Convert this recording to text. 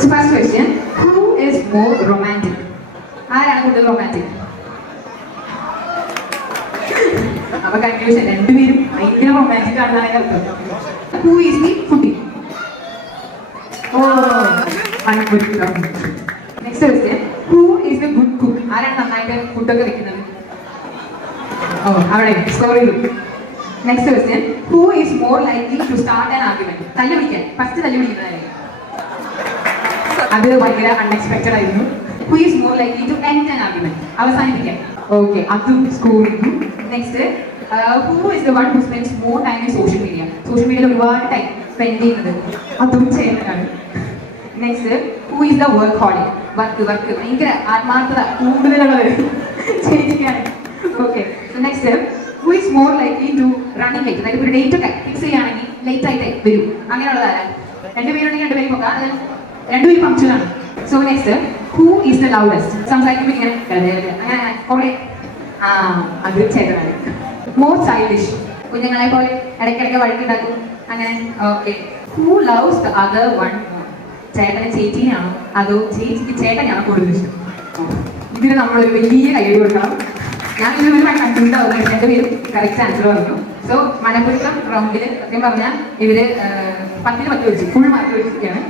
So first question, who is more romantic? ആരാണ് കൂടുതൽ romantic? അപ്പൊ കൺഫ്യൂഷൻ, രണ്ടുപേരും ഭയങ്കര റൊമാൻറ്റിക് ആണെന്നാണ് അർത്ഥം. Who is the foodie? Next question, who is the good cook? ആരാണ് നന്നായിട്ട് ഫുഡൊക്കെ വെക്കുന്നത്? അവിടെ സ്കോർ ചെയ്തു. Next question, who is more likely to start an argument? തല്ലു പിടിക്കാൻ ഫസ്റ്റ് തല്ലു പിടിക്കുന്നതായിരിക്കും. അത് ഭയങ്കര അൺഎക്സ്പെക്ടഡ് ആയിരുന്നു. Who is more likely to end an argument? അവസാനിപ്പിക്കാൻ. ഓക്കെ, അതും സ്കോർ ചെയ്തു. Next, who is the one who spends more time in social media? Social മീഡിയയിൽ ഒരുപാട് ടൈം സ്പെൻഡ് ചെയ്യുന്നത് അതും ചെയ്യുന്നതാണ്. Next, who is the workaholic? Work ഭയങ്കര ആത്മാർത്ഥത കൂടുതലുള്ളത് ചെയ്യിക്കാണ്. Okay, next, who is more likely to running late? അതായത് ഒരു ഡേറ്റ് ഒക്കെ ഫിക്സ് ചെയ്യുകയാണെങ്കിൽ ലേറ്റ് ആയിട്ട് വരും, അങ്ങനെയുള്ളതാരാ? രണ്ടുപേരുണ്ടെങ്കിൽ രണ്ടുപേരും പോകാം, അത് രണ്ടുപേരും ഫംഗ്ഷൻ ആണ്. So next, who is the loudest? സംസാരിക്കുമ്പോൾ ഇങ്ങനെ അങ്ങനെ കുറെ അത് ചേട്ടനാണ്. മോർ ചൈൽഡിഷ്, കുഞ്ഞുങ്ങളെ പോലെ ഇടയ്ക്കിടയ്ക്ക് വഴക്കുണ്ടാക്കും അങ്ങനെ. Okay, who loves the other one more? ചേട്ടന് ചേച്ചീനാണോ അതോ ചേച്ചിക്ക് ചേട്ടനാണോ കൂടുതൽ ഇഷ്ടം? ഇതിന് നമ്മളൊരു വലിയ കൈയ്യടി കൊടുക്കണം. ഞാൻ ഇതുവരെ കൺഫ്യൂസ്ഡ് ആവുന്നത്, രണ്ടുപേരും കറക്റ്റ് ആൻസർ പറഞ്ഞു. സോ മലപ്പുറം റൗണ്ടിൽ സത്യം പറഞ്ഞാൽ ഇവര് 10-10 വെച്ച് ഫുൾ മാർക്ക് വെച്ചിരിക്കുകയാണ്.